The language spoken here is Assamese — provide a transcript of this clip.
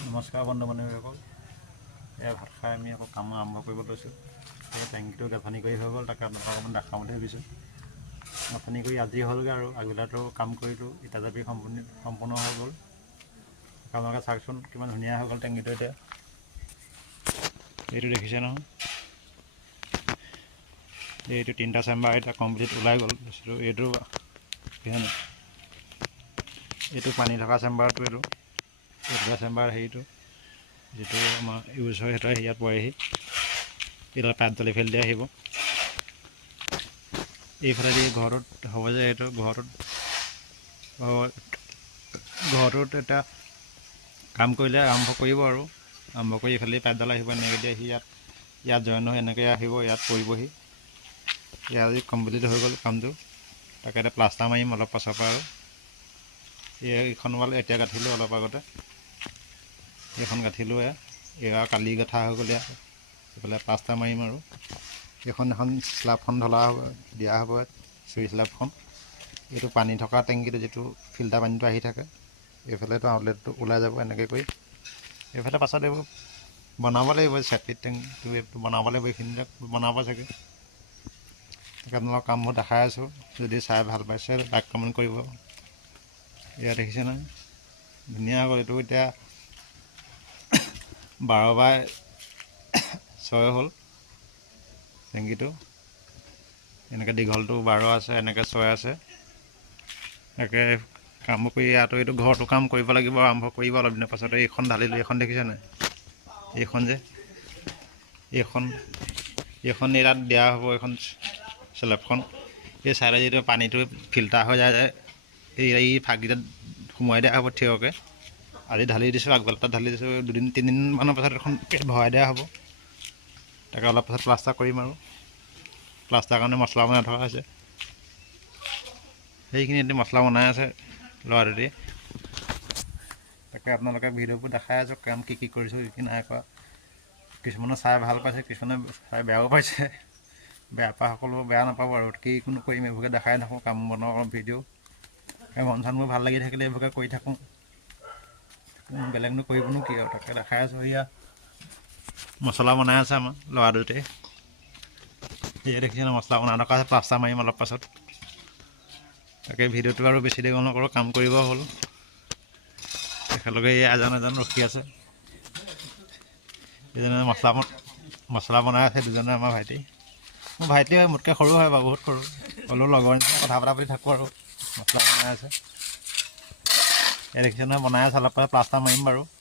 নমস্কাৰ বন্ধু বান্ধৱীসকল, এয়া ভাত খাই আমি আকৌ কাম আৰম্ভ কৰিব লৈছোঁ। এই টেংকিটো গাঁথনি কৰি হৈ গ'ল, তাকে আপোনালোকক অকণমান দেখাম বুলি ভাবিছোঁ। গাঁথনি কৰি আজি হ'লগৈ আৰু আগবেলাটো কাম কৰিলোঁ, ইটা জাপি সম্পূৰ্ণ হৈ গ'ল। আপোনালোকে চাওকচোন কিমান ধুনীয়া হৈ গ'ল টেংকিটো। এতিয়া এইটো দেখিছে নহয়, এইটো 3টা চেম্বাৰ এতিয়া কমপ্লিট ওলাই গ'ল। এইটো এইটো পানী থকা চেম্বাৰটো, এইটো 2টা চেম্বাৰ হেৰিটো যিটো আমাৰ ইউজ হয় সেইটো ইয়াত পৰেহি। এইডাল পাইপ দালি ফেলি দিয়া আহিব এইফালেদি ঘৰটোত হ'ব যে সেইটো ঘৰটোত এতিয়া কাম কৰিলে আৰম্ভ কৰিব আৰু আৰম্ভ কৰি এইফালে পাইপডাল আহিব, এনেকৈ দি আহি ইয়াত জইন হৈ এনেকৈ আহিব, ইয়াত পৰিবহি। ইয়াত আজি কমপ্লিট হৈ গ'ল কামটো। তাকে এতিয়া প্লাষ্টাৰ মাৰিম অলপ পাছৰ পৰা। আৰু এইখন ৱাল এতিয়া গাঁঠিলোঁ, অলপ আগতে এইখন গাঁঠিলোঁ। এয়া কালি গাঁঠা হৈ গ'ল। এইফালে প্লাষ্টাৰ মাৰিম আৰু এখন স্লাবখন ঢলা হ'ব, দিয়া হ'ব, চুই স্লাবখন। এইটো পানী থকা টেংকিটো, যিটো ফিল্টাৰ পানীটো আহি থাকে, এইফালেতো আউটলেটটো ওলাই যাব এনেকৈ কৰি। এইফালে পাছত এইবোৰ বনাব লাগিব, চেপ্টিক টেংকটো এইটো বনাব লাগিব, এইখিনিতে বনাব চাগে। তাকে আপোনালোকৰ কামবোৰ দেখাই আছোঁ, যদি চাই ভাল পাইছে লাইক কমেণ্ট কৰিব। এয়া দেখিছে নহয়, ধুনীয়া হৈ গ'ল। এইটো এতিয়া 12x6 হ'ল টেংকিটো। এনেকৈ দীঘলটো 12 আছে, এনেকৈ 6 আছে। তাকে কামবোৰ কৰি ইয়াতো এইটো ঘৰটো কাম কৰিব লাগিব, আৰম্ভ কৰিব অলপ দিনৰ পাছতে। এইখন ঢালিলোঁ, এইখন দেখিছে নাই, এইখন যে এইখন ইয়াত দিয়া হ'ব, এইখন স্লেবখন। এই চাইডে যিটো পানীটো ফিল্টাৰ হৈ যায়, এই ফাঁককেইটাত সোমোৱাই দিয়া হ'ব থিয়কৈ। আজি ঢালি দিছোঁ, আগবেলাটা ঢালি দিছোঁ। 2-3দিনমানৰ পাছত এখন ভৰাই দিয়া হ'ব। তাকে অলপ পাছত প্লাষ্টাৰ কৰিম আৰু প্লাষ্টাৰ কাৰণে মছলা বনাই থকা হৈছে। সেইখিনি এতিয়া মছলা বনাই আছে ল'ৰাটোৱে। তাকে আপোনালোকে ভিডিঅ'বোৰ দেখাই আছোঁ, কাম কি কৰিছোঁ, কি নাই কৰা। কিছুমানে চাই ভাল পাইছে, কিছুমানে চাই বেয়াও পাইছে। বেয়া পোৱা সকলো বেয়া নাপাব আৰু কিনো কৰিম, এইবোৰকে দেখাই থাকোঁ, কাম বনৰ ভিডিঅ'। মন চনবোৰ ভাল লাগি থাকিলে এইবোৰকে কৰি থাকোঁ, বেলেগনো কৰিবনো কি আৰু। তাকে দেখাই আছোঁ। এয়া মছলা বনাই আছে আমাৰ ল'ৰা দুটাই। এয়া দেখিছে ন, মছলা বনাই থকা আছে। প্লাষ্টাৰ মাৰিম অলপ পাছত। তাকে ভিডিঅ'টো আৰু বেছি দেৰি নকৰোঁ, কাম কৰিব হ'ল। একেলগে এজন ৰখি আছে। এজনে মছলা বনাই আছে, দুজনে আমাৰ ভাইটি। মোৰ ভাইটি হয়, মোতকৈ সৰু হয় বাৰু, বহুত সৰু হ'লেও লগৰ নিচিনা কথা পাতি থাকোঁ আৰু। মছলা বনাই আছে, এই দেখিছে নহয়, বনাই আছে। অলপ পাছত প্লাষ্টাৰ মাৰিম বাৰু।